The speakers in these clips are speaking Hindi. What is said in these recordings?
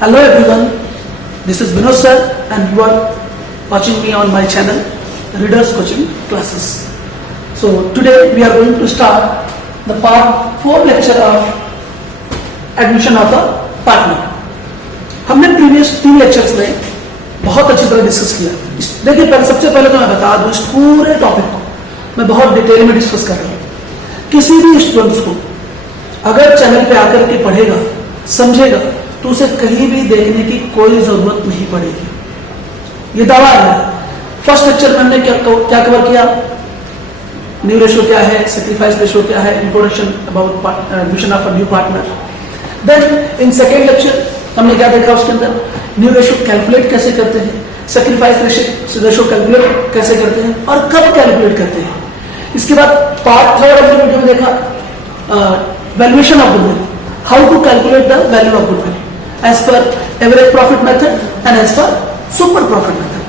Hello everyone, this is Vinod sir and you are watching me on my channel Readers Coaching Classes. So today we are going to start the part 4 lecture of admission of a partner. हमने प्रीवियस 3 लेक्चर्स में बहुत अच्छी तरह डिस्कस किया. देखिए सबसे पहले तो मैं बता दूं इस पूरे टॉपिक को मैं बहुत डिटेल में डिस्कस कर रहा हूँ. किसी भी स्टूडेंट्स को अगर चैनल पे आकर के पढ़ेगा समझेगा तो उसे कहीं भी देखने की कोई जरूरत नहीं पड़ेगी. ये दावा है. फर्स्ट लेक्चर में हमने क्या कवर किया? न्यू रेशो क्या है, सैक्रिफाइस रेशो क्या है, introduction about admission of a new partner. Then in second lecture हमने क्या देखा? उसके अंदर न्यू रेशो कैलकुलेट कैसे करते हैं, सैक्रिफाइस रेशो कैलकुलेट कैसे करते हैं और कब कैलकुलेट करते हैं. इसके बाद पार्ट 3 अपने वीडियो में देखा valuation of goodwill, how to calculate the value of goodwill as per average profit method and as per super profit method.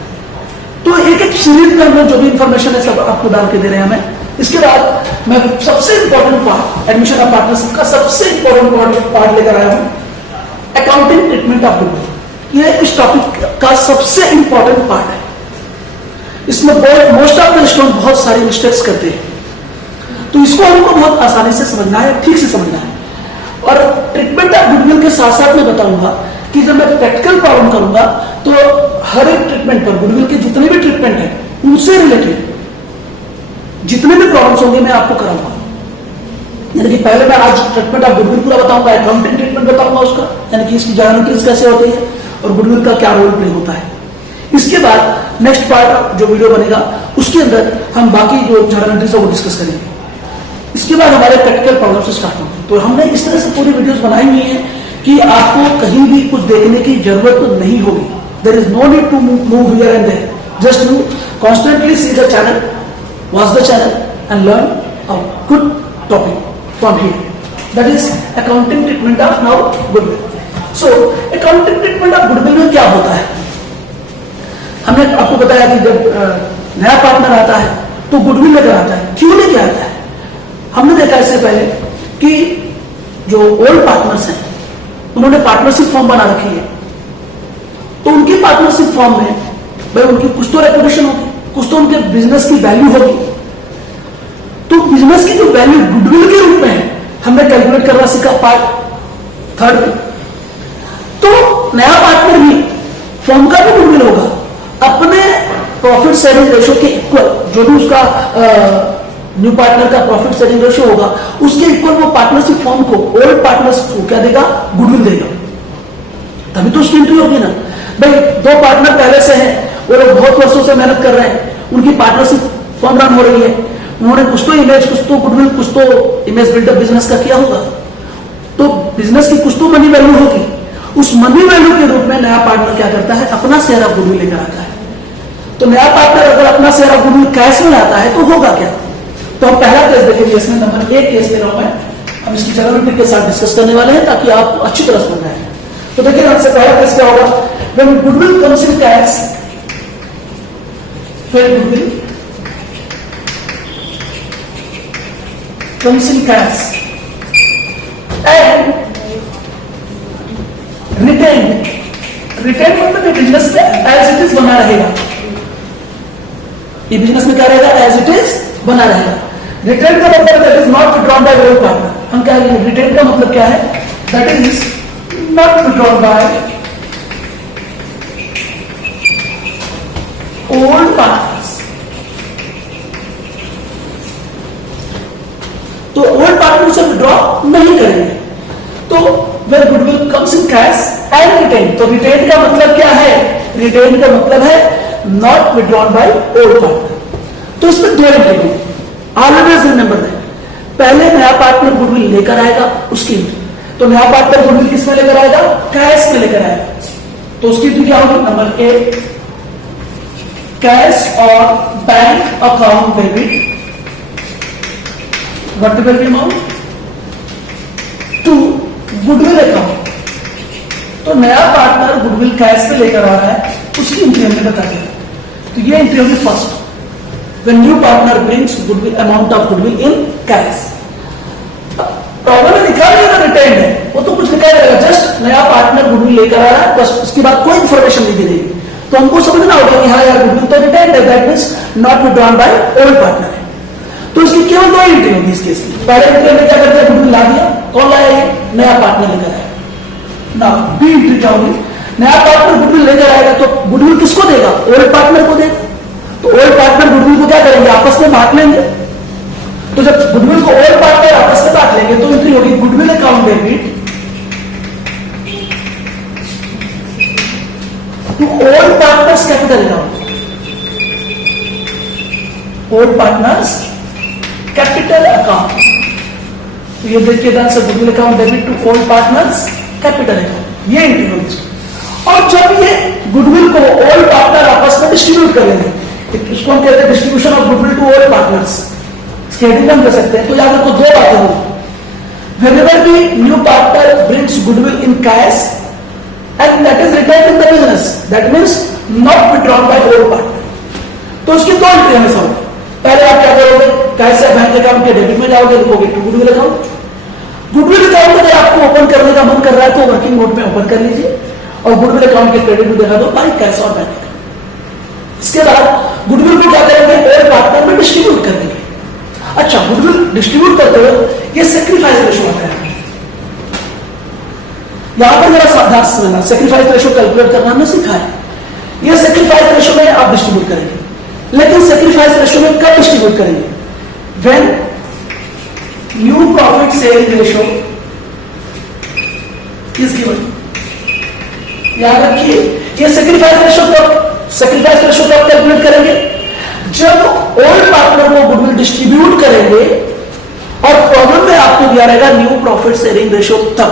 तो एक एक सीरीज में हम लोग जो भी इंफॉर्मेशन है सब आपको डाल के दे रहे हैं हमें. इसके बाद मैं सबसे important part admission of partnership का सबसे इंपॉर्टेंट पार्ट लेकर आया हूं, अकाउंटिंग ट्रीटमेंट ऑफ गुडविल. ये इस टॉपिक का सबसे इंपॉर्टेंट पार्ट है. इसमें मोस्ट ऑफ द स्टूडेंट बहुत सारी मिस्टेक्स करते हैं, तो इसको हमको बहुत आसानी से समझना है, ठीक से समझना है. और ट्रीटमेंट ऑफ गुडविल के साथ साथ मैं बताऊंगा कि जब मैं प्रैक्टिकल प्रॉब्लम करूंगा तो हर एक ट्रीटमेंट पर गुडविल के जितने भी ट्रीटमेंट है उनसे रिलेटेड जितने भी प्रॉब्लम्स होंगे मैं आपको कराऊंगा. यानी कि पहले मैं आज ट्रीटमेंट ऑफ गुडविल पूरा बताऊंगा, अकाउंटिंग ट्रीटमेंट बताऊंगा उसका, यानी कि इसकी जर्नल कैसे होती है और गुडविल का क्या रोल प्ले होता है. इसके बाद नेक्स्ट पार्ट जो वीडियो बनेगा उसके अंदर हम बाकी जो जर्नलिटीज है वो डिस्कस करेंगे. इसके बाद हमारे प्रैक्टिकल प्रॉब्लम से स्टार्ट होंगे. तो हमने इस तरह से पूरी वीडियोस बनाई हुई है कि आपको कहीं भी कुछ देखने की जरूरत नहीं होगी. There is no need to move here and there, just you constantly see the channel, watch the channel and learn a good topic from here. That is accounting treatment of now goodwill. So accounting treatment of goodwill में क्या होता है? हमने आपको बताया कि जब नया पार्टनर आता है तो गुडविल लेकर आता है. क्यों लेकर आता है? हमने देखा इससे पहले कि जो ओल्ड पार्टनर्स हैं उन्होंने पार्टनरशिप फॉर्म बना रखी है, तो उनकी पार्टनरशिप फॉर्म में भाई उनकी कुछ तो रेपुटेशन होगी, कुछ तो उनके बिजनेस की वैल्यू होगी. तो बिजनेस की जो वैल्यू गुडविल के रूप में है हमने कैलकुलेट करना सीखा पार्ट 3 में. तो नया पार्टनर भी फॉर्म का भी गुडविल होगा अपने प्रॉफिट शेयरिंग रेशो के इक्वल. जो भी उसका न्यू पार्टनर का प्रॉफिट शेयरिंग रेशो होगा उसके इक्वल वो पार्टनरशिप फॉर्म को ओल्ड पार्टनर्स को क्या देगा? गुडविल देगा. तभी तो उसकी एंट्री होगी ना. भाई 2 पार्टनर पहले से हैं, वो लोग बहुत वर्षों से मेहनत कर रहे हैं, उनकी पार्टनरशिप फॉर्म रन हो रही है, उन्होंने कुछ तो इमेज, कुछ तो गुडविल, कुछ तो इमेज बिल्डअप बिजनेस का किया होगा, तो बिजनेस की कुछ तो मनी वैल्यू होगी. उस मनी वैल्यू के रूप में नया पार्टनर क्या करता है? अपना शेयर ऑफ गुडविल लेकर आता है. तो नया पार्टनर अगर अपना शेयर ऑफ गुडविल कैश में लाता है तो होगा क्या? तो हम पहला केस देखेंगे. इसमें नंबर 1 केस ले रहा हूं मैं. हम इसकी जनरलिटी के साथ डिस्कस करने वाले हैं ताकि आप अच्छी तरह समझ जाए. तो देखिए हमसे पहला केस क्या होगा? When goodwill comes in cash, when goodwill comes in cash and retain मतलब ये बिजनेस में एज इट इज बना रहेगा. ये बिजनेस में क्या रहेगा? एज इट इज बना रहेगा. रिटेन का मतलब that is not withdrawn by old partner. हम क्या कहेंगे? रिटेन का मतलब क्या है? That is not withdrawn by old partners. तो ओल्ड पार्टनर से विड्रॉ नहीं करेंगे. तो when goodwill comes in cash and retain, तो रिटेन का मतलब क्या है? रिटेन का मतलब है not withdrawn by old partner. तो इसमें 2 एंट्री होंगे. Always remember that. पहले नया पार्टनर गुडविल लेकर आएगा उसकी एंट्री. तो नया पार्टनर गुडविल किस में लेकर आएगा? कैश में लेकर आएगा. तो उसकी एंट्री क्या होगी? नंबर 1 कैश और bank account debit what will be amount to goodwill account. तो नया पार्टनर गुडविल कैश में लेकर आ रहा है, उसकी एंट्री हमने बता दिया. तो ये एंट्री होगी first. When new partner brings goodwill amount of goodwill in cash. Problem में लिखा नहीं है रिटेन है, वो तो कुछ लिखा रहेगा. जस्ट नया पार्टनर गुडविल लेकर आ रहा है, बस उसके बाद कोई इंफॉर्मेशन नहीं दी रहेगी, तो हमको समझना होगा कि हाँ यार गुडविल तो रिटेन्ड है, that means not withdrawn bye old partner है। तो इसकी केवल दो एंट्री होगी इस केस में। पहले एंट्री में क्या करते हैं, गुडविल ला दिया, कौन लाया, ये नया पार्टनर लेकर आया ना। बी एंट्री क्या होगी, नया पार्टनर गुडविल लेकर आएगा तो गुडविल किसको देगा, ओल्ड पार्टनर को देगा। तो ओल्ड पार्टनर गुडविल को क्या करेंगे, आपस में बांट लेंगे। तो जब गुडविल को ओल्ड पार्टनर आपस में बांट लेंगे तो एंट्री होगी goodwill account debit to old partners capital account, old partners capital account. तो ये देखिए ध्यान से, goodwill account debit to old partners capital account, ये एंट्री होगी। और जब ये गुडविल को ओल्ड पार्टनर आपस में डिस्ट्रीब्यूट कर लेंगे, इसको हम कहते हैं distribution of goodwill to old partners, स्केडिंग हम कर सकते हैं। तो याद रखो दो बातें होंगी, whenever the new partner brings goodwill in cash and that is retained in the business, that means not withdrawn by old partner। तो उसकी दो एंट्री हमेशा होगी। पहले आप क्या करोगे, कैश से बैंक अकाउंट के डेबिट में जाओगे, लिखोगे to goodwill account. Goodwill account अगर आपको ओपन करने का मन कर रहा है तो वर्किंग मोड में ओपन कर लीजिए और गुडविल अकाउंट के क्रेडिट में दिखा दो बाय कैश और बैंक अकाउंट। इसके बाद गुडविल को क्या करेंगे, ओल्ड पार्टनर में डिस्ट्रीब्यूट कर देंगे। अच्छा, गुडविल डिस्ट्रीब्यूट करते हुए ये सेक्रीफाइस रेशो आता है। यहां पर जरा सावधान समझना, सेक्रीफाइस रेशो कैलकुलेट करना हमने सीखा है। ये सेक्रीफाइस रेशो में आप डिस्ट्रीब्यूट करेंगे, लेकिन सेक्रीफाइस रेशो में कब डिस्ट्रीब्यूट करेंगे, when new profit sharing ratio is given. याद रखिए, ये सेक्रीफाइस रेशो कब कैलकुलेट करेंगे, जब ओल्ड पार्टनर को गुडविल डिस्ट्रीब्यूट करेंगे और प्रॉब्लम में आपको दिया रहेगा न्यू प्रॉफिट शेयरिंग रेशो। तब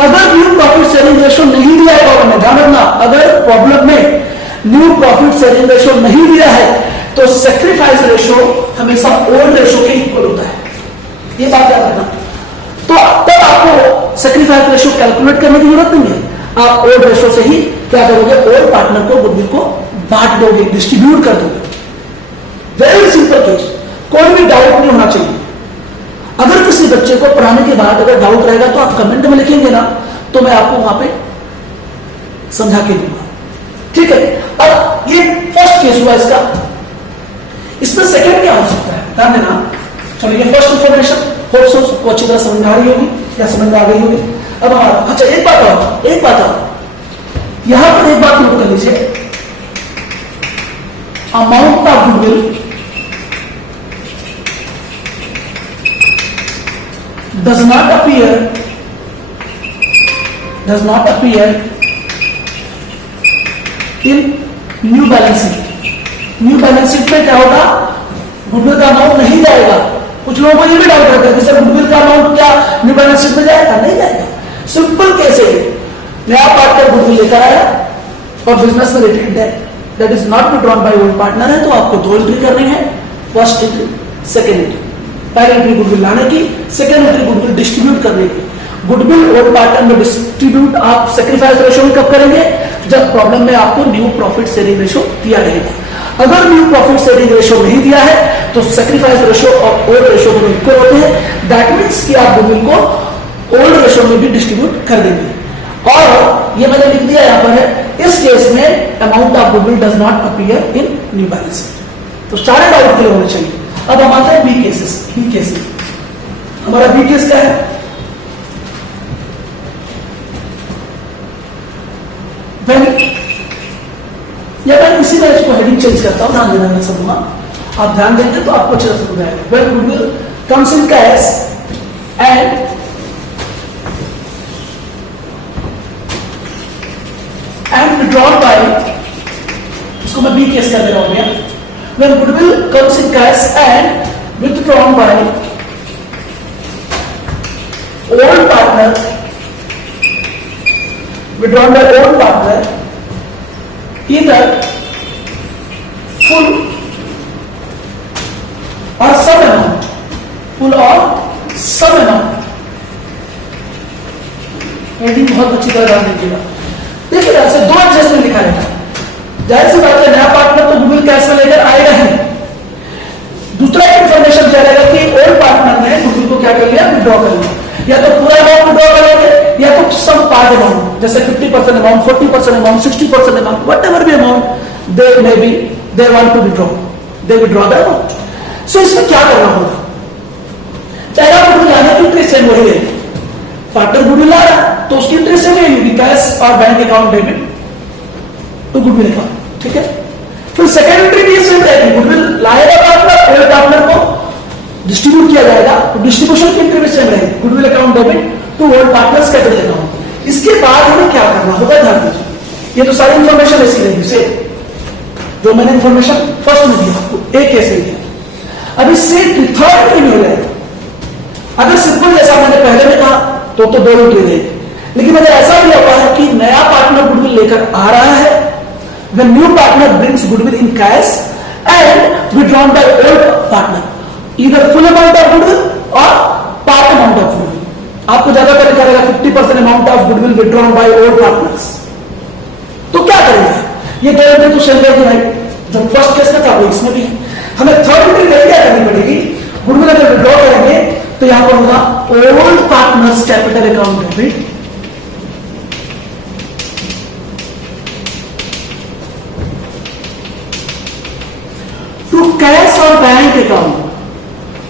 अगर न्यू प्रॉफिट शेयरिंग रेशो नहीं दिया है प्रॉब्लम में, ध्यान रखना, अगर प्रॉब्लम में न्यू प्रॉफिट शेयरिंग रेशो नहीं दिया है तो सेक्रीफाइस रेशो हमेशा ओल्ड रेशो के इक्वल होता है, ये बात याद रखना। तो तब आपको सेक्रीफाइस रेशो कैलकुलेट करने की जरूरत नहीं है, आप ओल्ड रेशो से ही क्या करोगे, ओल्ड पार्टनर को गुडविल को बांट दोगे, डिस्ट्रीब्यूट कर दोगे। वेरी सिंपल केस, कोई भी डाउट नहीं होना चाहिए। अगर किसी बच्चे को पढ़ाने के बाद अगर डाउट रहेगा तो आप कमेंट में लिखेंगे ना, तो मैं आपको वहां पे समझा के दूंगा, ठीक है। अब ये फर्स्ट केस हुआ इसका, इसमें सेकंड क्या हो सकता है, ध्यान देना। चलो, ये फर्स्ट इंफॉर्मेशन होप सो को अच्छी तरह समझ में आ रही होगी या समझ में आ गई होगी। अब हमारा अच्छा एक बात और यहां पर एक बात नोट कर लीजिए, amount of goodwill does not appear in new balance sheet. New balance sheet में क्या होगा, गुडविल का अमाउंट नहीं जाएगा। कुछ लोगों को ये भी डाउट रहता है कि सर गुडविल का अमाउंट क्या न्यू बैलेंस शीट में जाएगा, नहीं जाएगा। सिंपल केस है, नया पार्टनर गुडविल लेकर आया और बिजनेस में रिटेन्ड है, that is not withdrawn bye old partner है, तो आपको दो एंट्री करनी है, फर्स्ट एंट्री, सेकेंड एंट्री। पहली एंट्री गुडविल लाने की, सेकेंड एंट्री गुडविल डिस्ट्रीब्यूट करने की। गुडविल ओल्ड पार्टनर में डिस्ट्रीब्यूट आप सेक्रीफाइस रेशो में कब करेंगे, जब प्रॉब्लम में आपको न्यू प्रॉफिट शेयरिंग रेशो दिया रहेगा। अगर न्यू प्रॉफिट शेयरिंग रेशो नहीं दिया है तो सेक्रीफाइस रेशो और ओल्ड रेशो दोनों इक्वल होते हैं, दैट मींस कि आप गुडविल को ओल्ड रेशो में भी डिस्ट्रीब्यूट कर देंगे। और ये मैंने लिख दिया यहां पर है, इस केस में amount of goodwill does not appear in new balance sheet. तो सारे डाउट क्लियर होने चाहिए। अब हम आते हैं बी केसेस। हमारा बी केस क्या है, या मैं इसी में इसको हेडिंग चेंज करता हूं, ध्यान देना मैं समझूंगा, आप ध्यान देंगे तो आपको अच्छे से समझ आएगा। When goodwill comes in cash and withdrawn bye, इसको मैं बी केस कर दे रहा हूं भैया। When goodwill comes in cash and withdrawn by old partner, either full or some amount, heading बहुत अच्छी तरह ध्यान दीजिएगा। देखिए ऐसे दो एडजस्टमेंट लिखा है, जाहिर सी बात है नया पार्टनर तो गुडविल कैश में लेकर आएगा ही। दूसरा इंफॉर्मेशन क्या रहेगा कि ओल्ड पार्टनर ने गुडविल को क्या कर लिया, विड्रॉ कर लिया, या तो पूरा अमाउंट विड्रॉ करेंगे या तो सम पार्ट अमाउंट। जैसे 50% amount, 40% amount, 60% amount, whatever be amount they may be they want to withdraw, they withdraw the amount. So इसमें क्या करना होगा, पहला गुडविल लाने की इंटरेस्ट सेम वही रहेगी, पार्टनर गुडविल ला रहा है तो उसकी इंटरेस्ट सेम रहेगी, कैश और bank account debit to goodwill account, ठीक है। फिर सेकेंड एंट्री भी सेम रहेगी, गुडविल लाएगा पार्टनर, ओल्ड पार्टनर को डिस्ट्रीब्यूट किया जाएगा, तो डिस्ट्रीब्यूशन की एंट्री भी सेम रहेगी, goodwill account debit to old partners capital account. इसके बाद हमें क्या करना होगा, ध्यान दीजिए, ये तो सारी इंफॉर्मेशन ऐसी रहेगी सेम जो मैंने इंफॉर्मेशन फर्स्ट में दिया आपको, एक केस में दिया। अभी से थर्ड एंट्री में हो जाएगा, अगर सिंपल जैसा मैंने पहले में कहा तो दो एंट्री रहेगी, लेकिन अगर ऐसा भी होता है कि नया पार्टनर गुडविल लेकर आ रहा है, when new partner brings goodwill in cash and withdrawn by old partner, either full amount of goodwill or part amount of goodwill, आपको ज्यादातर लिखा रहेगा 50% amount of goodwill withdrawn by old partners। तो क्या करेंगे, ये दो एंट्री तो सेम रहेगी भाई, जब फर्स्ट केस में था वो इसमें भी हमें थर्ड एंट्री नहीं क्या करनी पड़ेगी, गुडविल अगर विड्रॉ करेंगे तो यहां पर होगा old partners capital account debit to cash और बैंक अकाउंट,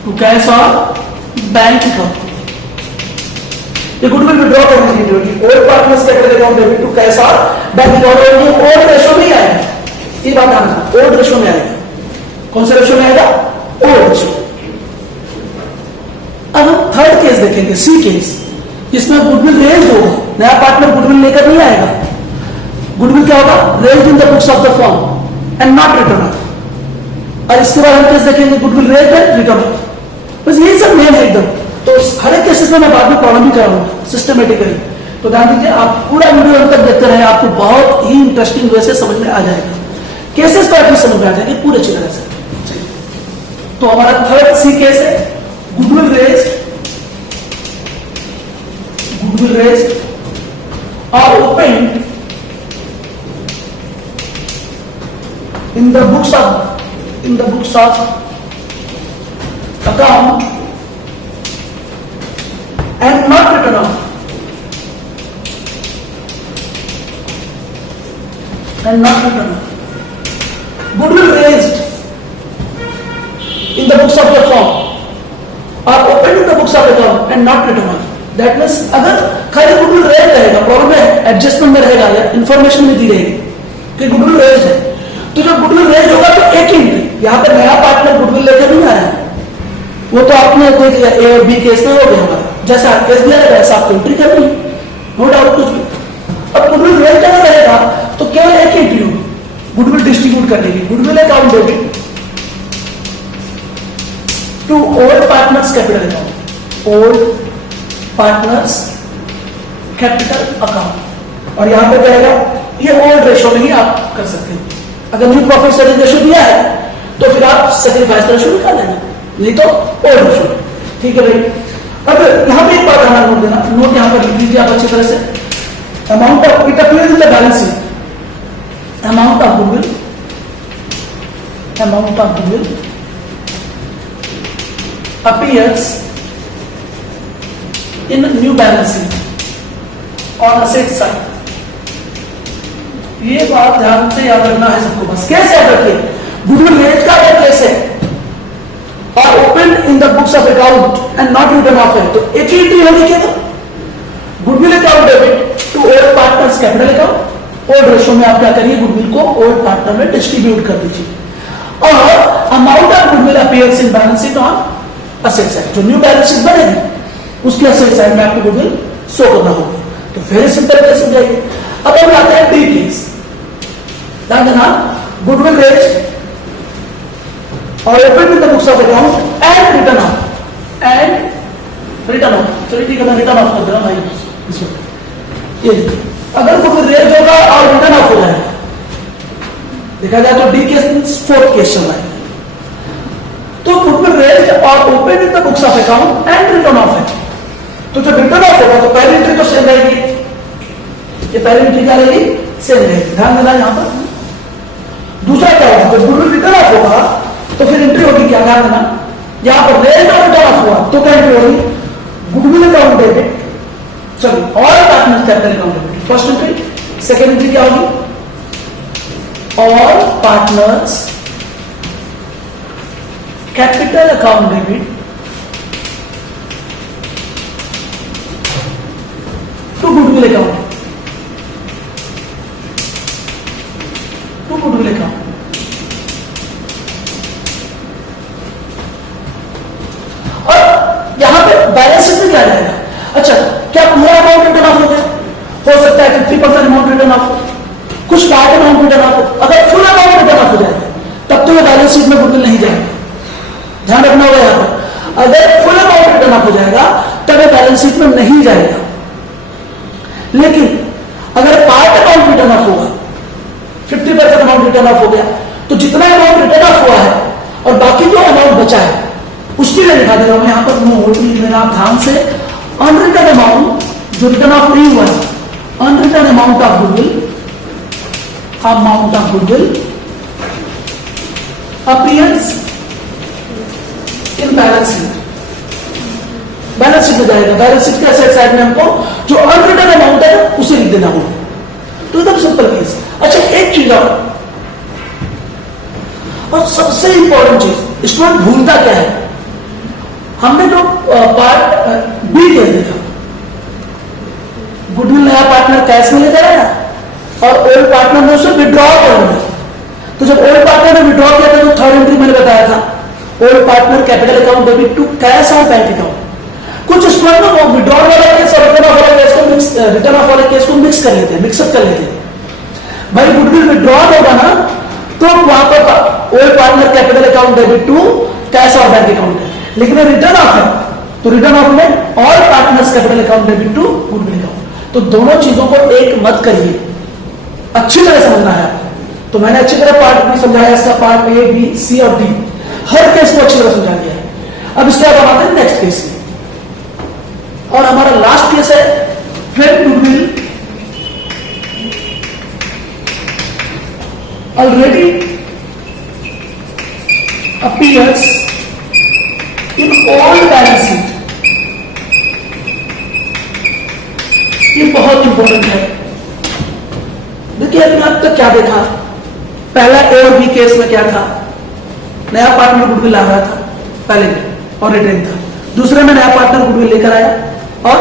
टू कैश और बैंक अकाउंट। ये गुडविल विड्रॉ करने की duty old partners capital account debit to cash और बैंक अकाउंट, और ये ओल्ड रेशो में आएगा, ये बात आना, ओल्ड रेशो में आएगा, कौन सा रेशो में आएगा, ओल्ड रेशो। अब हम थर्ड केस देखेंगे, सी केस, इसमें गुडविल रेज होगा, नया पार्टनर गुडविल लेकर नहीं आएगा, गुडविल क्या होगा, raise in the books of the firm and not return off. और इसके बाद हम केस देखेंगे goodwill raise and return off, बस यही सब मेन है एकदम। तो हर एक केसेस में मैं बाद में प्रॉब्लम भी कराऊंगा सिस्टमेटिकली, तो ध्यान दीजिए, आप पूरा वीडियो अंत तक देखते रहे, आपको बहुत ही इंटरेस्टिंग वे से समझ में आ जाएगा, केसेस पर भी समझ में आ जाएंगे पूरे अच्छी तरह से। तो हमारा थर्ड सी केस है, गुडविल रेज और open in the books of account and not written off, goodwill raised in the books of your firm or opened in the books of account and not written off, that means अगर खाली गुडविल रेज रहेगा, प्रॉब्लम है एडजस्टमेंट में रहेगा या इंफॉर्मेशन में दी रहेगी कि गुडविल रेज है, तो जब गुडविल रेज होगा तो एक ही एंट्री, यहां पर नया पार्टनर गुडविल लेकर नहीं आया, वो तो आपने देख लिया ए और बी केस में हो गया हमारा, जैसा केस दिया रहेगा ऐसा आपको एंट्री करनी, नो डाउट कुछ भी। अब गुडविल रेज अगर रहेगा तो केवल एक ही एंट्री होगी, गुडविल डिस्ट्रीब्यूट करने की, goodwill account debit to old partners capital account, old partners capital account, और यहां पर क्या रहेगा, ये ओल्ड रेशो में ही आप कर सकते हैं। अगर न्यू प्रॉफिट शेयरिंग रेशो दिया है तो फिर आप सैक्रिफाइस रेशो निकाल लेना, नहीं तो ओल्ड रेशो, ठीक है भाई। अब यहां पे एक बात हमारा नोट देना, नोट यहां पर लिख लीजिए आप अच्छी तरह से, amount of it appears in the balance sheet, amount of goodwill appears in new balance sheet on asset side। ये बात ध्यान से याद रखना है सबको, बस कैसे याद रखिए, गुडविल रेज का अगर केस है और open in the books of account and not return off है तो एक ही एंट्री होगी क्या, goodwill account debit to old partners capital account, old ratio में आप क्या करिए, गुडविल को ओल्ड पार्टनर में डिस्ट्रीब्यूट कर दीजिए, और amount of goodwill appears in balance sheet on asset side, जो न्यू बैलेंस शीट बनेगी उसके असेट साइड में आपको गुडविल शो करना होगा। तो वेरी सिंपल केस हो जाएगी। अब हम आते हैं डी केस, ध्यान देना, गुडविल रेज और open in the books of account and return of, चलिए ठीक है मैं रिटर्न ऑफ कर दे रहा हूं भाई इसको, ये अगर गुडविल रेज होगा और रिटर्न ऑफ हो जाएगा, देखा जाए तो डी केस फोर्थ केस चल रहा है, तो गुडविल रेज और open in the books of account and return off है, तो जब रिटर्न ऑफ होगा तो पहली एंट्री तो सेम रहेगी, ये पहली एंट्री क्या रहेगी, सेम रहेगी, ध्यान देना यहां पर। दूसरा क्या होगा, जब गुडविल रिटर्न ऑफ होगा तो फिर एंट्री होगी क्या, ध्यान देना, यहां पर रेज और रिटर्न ऑफ हुआ तो क्या एंट्री होगी, गुडविल अकाउंट डेबिट, चलो और partners capital account debit, first entry. Second entry क्या होगी? All partners capital account debit to goodwill account, to goodwill account. और यहां पे बैलेंस शीट में क्या जाएगा? अच्छा, क्या पूरा अमाउंट रिटर्न ऑफ हो गया? हो सकता है 50% अमाउंट रिटर्न ऑफ हो, कुछ पार्ट अमाउंट रिटर्न ऑफ हो। अगर फुल अमाउंट रिटर्न ऑफ हो जाएगा तब तो ये बैलेंस शीट में गुडविल नहीं जाएगा, ध्यान रखना होगा यहां पर। अगर फुल अमाउंट रिटर्न ऑफ हो जाएगा तब ये बैलेंस शीट में नहीं जाएगा। लेकिन अगर पार्ट अमाउंट रिटर्न ऑफ होगा, 50% अमाउंट रिटर्न ऑफ हो गया, तो जितना अमाउंट रिटर्न ऑफ हुआ है और बाकी जो अमाउंट बचा है उसके लिए लिखा दे रहा हूं यहां पर नोट मेरा ध्यान से। अनरिटर्न अमाउंट जो रिटर्न ऑफ नहीं हुआ है, unreturned amount of goodwill, amount of goodwill appears in balance sheet. Balance sheet में जाएगा। बैलेंस शीट के असेट साइड में हमको जो अनरिटर्न अमाउंट है उसे लिख देना होगा। तो एकदम सिंपल केस। अच्छा, एक चीज और सबसे इंपॉर्टेंट चीज स्टूडेंट भूलता क्या है, हमने जो पार्ट बी केस देखा, गुडविल नया पार्टनर कैश में लेकर आया और ओल्ड पार्टनर ने उसे विड्रॉ कर लिया। तो जब ओल्ड पार्टनर ने विड्रॉ किया था तो थर्ड एंट्री मैंने बताया था, old partner capital account debit to cash और बैंक अकाउंट। कुछ स्टूडेंट वो विड्रॉल वाला केस और रिटर्न ऑफ वाला केस को मिक्स कर लेते हैं, मिक्सअप कर लेते हैं। भाई गुडविल विड्रॉल होगा ना तो वहां पर old partner capital account debit to cash और बैंक अकाउंट है, लेकिन रिटर्न ऑफ है तो रिटर्न ऑफ में all partners capital account debit to goodwill account. तो दोनों चीजों को एक मत करिए, अच्छी तरह समझना है। तो मैंने अच्छी तरह पार्ट बी समझाया, इसका पार्ट ए बी सी और डी हर केस को अच्छी तरह समझा दिया है। अब इसके बाद हम आते हैं नेक्स्ट केस में, और हमारा लास्ट केस है friend goodwill already appears in old balance sheet. ये बहुत इंपॉर्टेंट है। देखिए हमने अब तक क्या देखा, पहला ए और बी केस में क्या था, नया पार्टनर गुडविल आ रहा था पहले में और रिटेन था। दूसरे में नया पार्टनर गुडविल लेकर आया और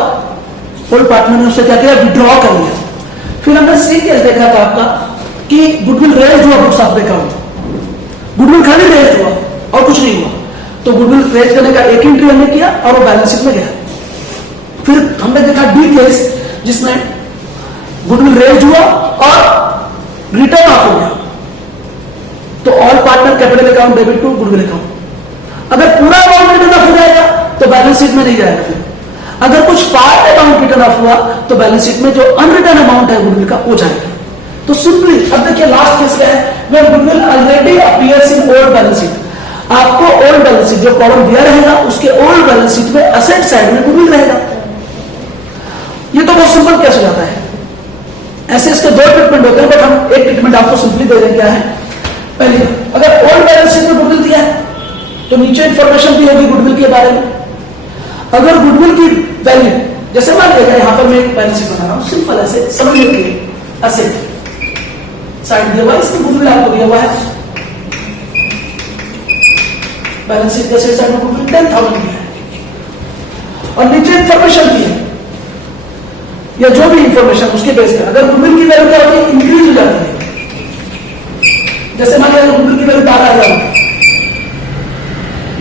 ओल्ड पार्टनर ने उससे क्या किया, विड्रॉ कर लिया। फिर हमने सी केस देखा था आपका कि गुडविल रेज्ड हुआ बुक्स ऑफ अकाउंट, गुडविल खाली रेज्ड हुआ और कुछ नहीं हुआ। तो गुडविल रेज करने का एक एंट्री हमने किया और वो बैलेंस शीट में गया। फिर हमने देखा डी केस जिसमें गुडविल रेज हुआ और रिटर्न ऑफ हो गया, तो all partner capital account debit to goodwill account. अगर पूरा अमाउंट रिटर्न ऑफ हो जाएगा तो बैलेंस शीट में नहीं जाएगा। फिर अगर कुछ पार्ट अमाउंट रिटर्न ऑफ हुआ तो बैलेंस शीट में जो अनरिटर्न अमाउंट है गुडविल का वो जाएगा। तो सिंपली अब देखिए लास्ट केस क्या है, when goodwill already appears in old balance sheet. आपको ओल्ड बैलेंस शीट जो कॉलम दिया रहेगा उसके ओल्ड बैलेंस शीट में असेट साइड में गुडविल रहेगा। ये तो बहुत सिंपल केस हो जाता है। ऐसे इसके दो ट्रीटमेंट होते हैं, बट हम एक ट्रीटमेंट आपको सिंपली दे दें। क्या है, पहली अगर ओल्ड बैलेंस शीट में गुडविल दिया है तो नीचे इंफॉर्मेशन दी होगी गुडविल के बारे में। अगर गुडविल की वैल्यू जैसे मान लीजिए यहां पर मैं एक बैलेंस शीट बना रहा हूं, सिंपल ऐसे समझ लीजिए, असेट साइड दिया हुआ है, इसमें गुडविल आपको दिया हुआ है। बैलेंस शीट के साइड में गुडविल 10,000 दिया है और नीचे इंफॉर्मेशन दी है या जो भी इंफॉर्मेशन उसके बेस पर अगर गुडविल की वैल्यू क्या होती है, इंक्रीज हो जाती है। जैसे मान लीजिए गुडविल की वैल्यू 12,000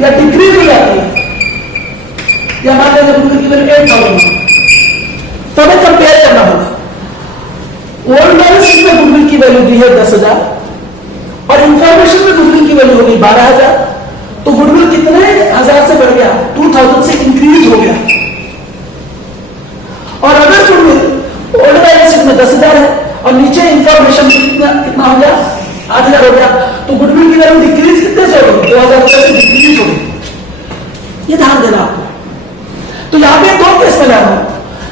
या डिक्रीज हो जाती है, या मान लीजिए गुडविल की वैल्यू 8,000, तो हमें कंपेयर करना होगा। ओल्ड बैलेंस शीट में गुडविल की वैल्यू दी है 10,000 और इंफॉर्मेशन में गुडविल की वैल्यू होगी 12,000, तो गुडविल कितने हजार से बढ़ गया, 2,000 से इंक्रीज हो गया। और अगर गुडविल ओल्ड बैलेंस शीट में 10,000 है और नीचे इंफॉर्मेशन कितना हो गया, 8,000 हो गया, तो गुडविल की वैल्यू डिक्रीज कितने से हो गई, 2,000 से डिक्रीज हो गई। ये ध्यान देना आपको। तो यहां पे दो केस में ला रहा हूं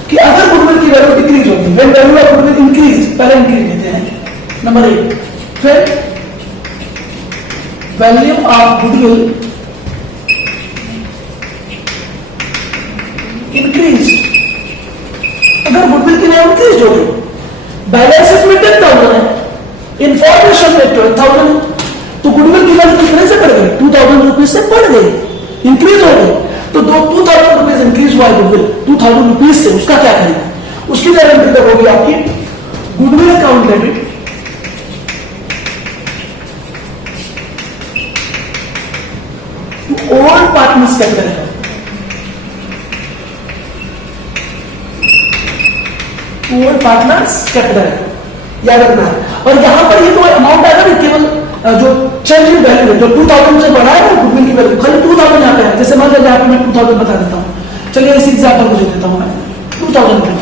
कि अगर गुडविल की वैल्यू डिक्रीज होगी, when value of goodwill increase, पहले इंक्रीज लेते हैं नंबर 1, फिर वैल्यू ऑफ गुडविल इंक्रीज। अगर गुडविल की वैल्यू इंक्रीज हो गई बैलेंस शीट में 10,000 है, इंफॉर्मेशन में 12,000 है, तो गुडविल की वैल्यू कितने से बढ़ गई? 2,000 रुपीज से बढ़ गई, इंक्रीज हो गई। तो 2,000 रुपीज इंक्रीज हुआ गुडविल 2,000 रुपीज से, उसका क्या करेगा? उसकी जो एंट्री तक होगी आपकी goodwill account debit to old partners capital है, ओल्ड पार्टनर्स कैपिटल है, याद रखना है। और यहां पर ये तो अमाउंट आएगा ना, केवल जो चेंज इन वैल्यू है, जो 2,000 से बढ़ा है ना गुडविल की वैल्यू, खाली 2,000 यहाँ पे है। जैसे मान लीजिए यहाँ पे मैं 2,000 बता देता हूँ, चलिए इस एग्जाम्पल को देता हूँ मैं 2,000 रुपए,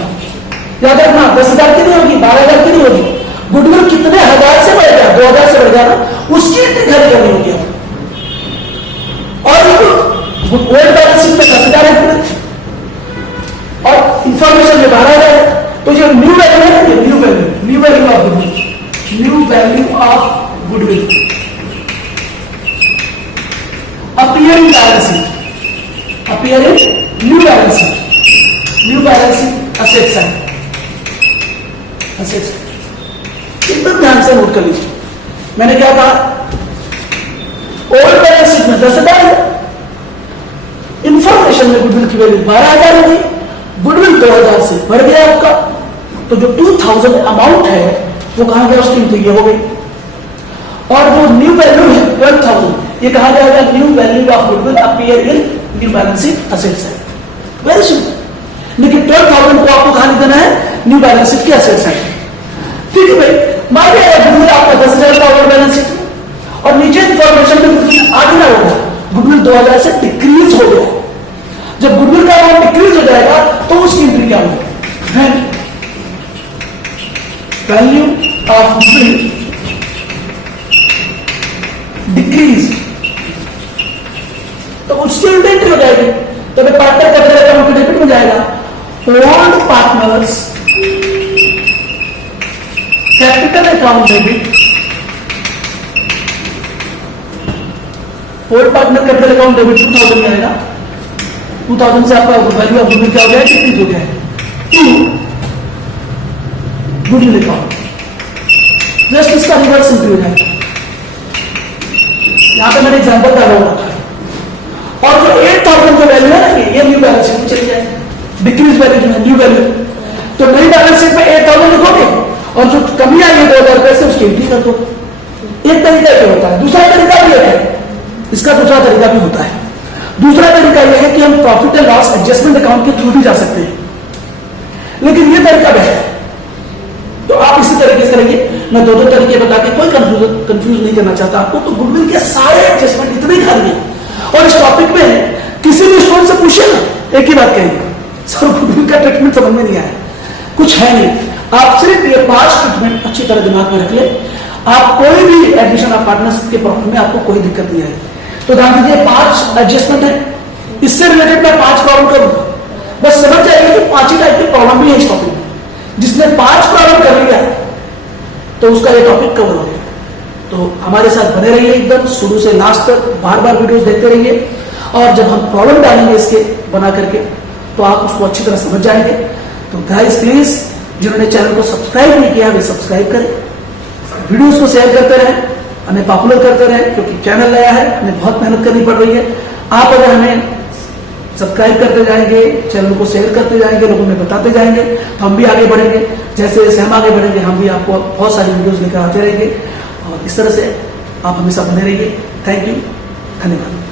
याद रखना 10,000 की नहीं होगी, 12,000 की नहीं होगी, गुडविल कितने हजार से बढ़ गया, 2,000 से बढ़ गया ना, उसकी एंट्री खाली करनी होगी। और ओल्ड बैलेंस शीट में 10,000 है और इंफॉर्मेशन में 12,000 है, तो जो न्यू वैल्यू है ना, new value of goodwill, new value of goodwill appear in balance sheet, appear in new balance sheet, new balance sheet asset side, asset side। एकदम ध्यान से नोट कर लीजिए, मैंने क्या कहा, ओल्ड बैलेंस शीट में 10,000 है, इंफॉर्मेशन में गुडविल की वैल्यू 12,000 होगी, गुडविल 2,000 से बढ़ गया आपका, तो जो 2,000 अमाउंट है वो कहां गया, उसकी एंट्री ये हो गई। और जो न्यू वैल्यू है 12,000, ये कहा जाएगा new value of goodwill appear in new balance sheet asset side, very simple. लेकिन 12,000 को आपको कहां देना है, न्यू बैलेंस शीट के असेट साइड। ठीक है भाई, मान लिया गुडविल आपका 10,000 का ओवर बैलेंस शीट और नीचे इंफॉर्मेशन में गुडविल आगे ना होगा, गुडविल 2,000 से डिक्रीज हो गया। जब गुडविल का अमाउंट डिक्रीज हो जाएगा तो उसकी एंट्री क्या होगी, वैल्यू ऑफ गुडविल डिक्रीज, तो उसकी एंट्री हो जाएगी, तो पार्टनर कैपिटल अकाउंट डेबिट हो जाएगा, old partners capital account debit, old partner capital account debit 2,000 में आएगा, 2,000 से आपका वैल्यू ऑफ गुडविल क्या हो गया, डिक्रीज हो गया टू गुडविल अकाउंट। जस्ट इसका रिवर्स एंट्री हो जाएगा, यहां पे मैंने एग्जांपल का रोल रखा है। और जो 8,000 का वैल्यू है ना, ये न्यू बैलेंस शीट में चली जाएगी, डिक्रीज वैल्यू जो है न्यू वैल्यू, तो नई बैलेंस शीट में 8,000 लिखोगे और जो कमी आई है 2,000 रुपए से उसकी एंट्री कर दो। एक तरीका ये होता है, दूसरा तरीका भी है, इसका दूसरा तरीका भी होता है। दूसरा तरीका यह है कि हम profit and loss adjustment account के थ्रू भी जा सकते हैं, लेकिन ये तरीका बेहतर है। तो आप इसी तरीके से करेंगे, मैं दो तरीके बता के कोई कंफ्यूज नहीं करना चाहता आपको। तो गुडविल के सारे एडजस्टमेंट इतने खाली हैं और इस टॉपिक में किसी भी स्टूडेंट से पूछिए ना, एक ही बात कहेंगे, सर गुडविल का ट्रीटमेंट समझ में नहीं आया, कुछ है नहीं। आप सिर्फ ये 5 ट्रीटमेंट अच्छी तरह दिमाग में रख ले, आप कोई भी एडमिशन ऑफ पार्टनरशिप के प्रॉब्लम में आपको कोई दिक्कत नहीं आएगी। तो ध्यान दीजिए 5 एडजस्टमेंट है, इससे रिलेटेड मैं 5 प्रॉब्लम करूंगा, बस समझ जाइए कि 5 ही टाइप के प्रॉब्लम भी है इस टॉपिक में। जिसने 5 प्रॉब्लम कर लिया तो उसका ये टॉपिक कवर हो गया। तो हमारे साथ बने रहिए एकदम शुरू से लास्ट तक, बार बार वीडियोस देखते रहिए, और जब हम प्रॉब्लम डालेंगे इसके बना करके तो आप उसको अच्छी तरह समझ जाएंगे। तो गाइस प्लीज, जिन्होंने चैनल को सब्सक्राइब नहीं किया वे सब्सक्राइब करें, वीडियोस को शेयर करते रहें, हमें पॉपुलर करते रहें, क्योंकि चैनल नया है, हमें बहुत मेहनत करनी पड़ रही है। आप अगर हमें सब्सक्राइब करते जाएंगे, चैनल को शेयर करते जाएंगे, लोगों में बताते जाएंगे, तो हम भी आगे बढ़ेंगे। जैसे जैसे हम आगे बढ़ेंगे हम भी आपको बहुत सारी वीडियोस लेकर आते रहेंगे, और इस तरह से आप हमेशा बने रहिए। थैंक यू, धन्यवाद।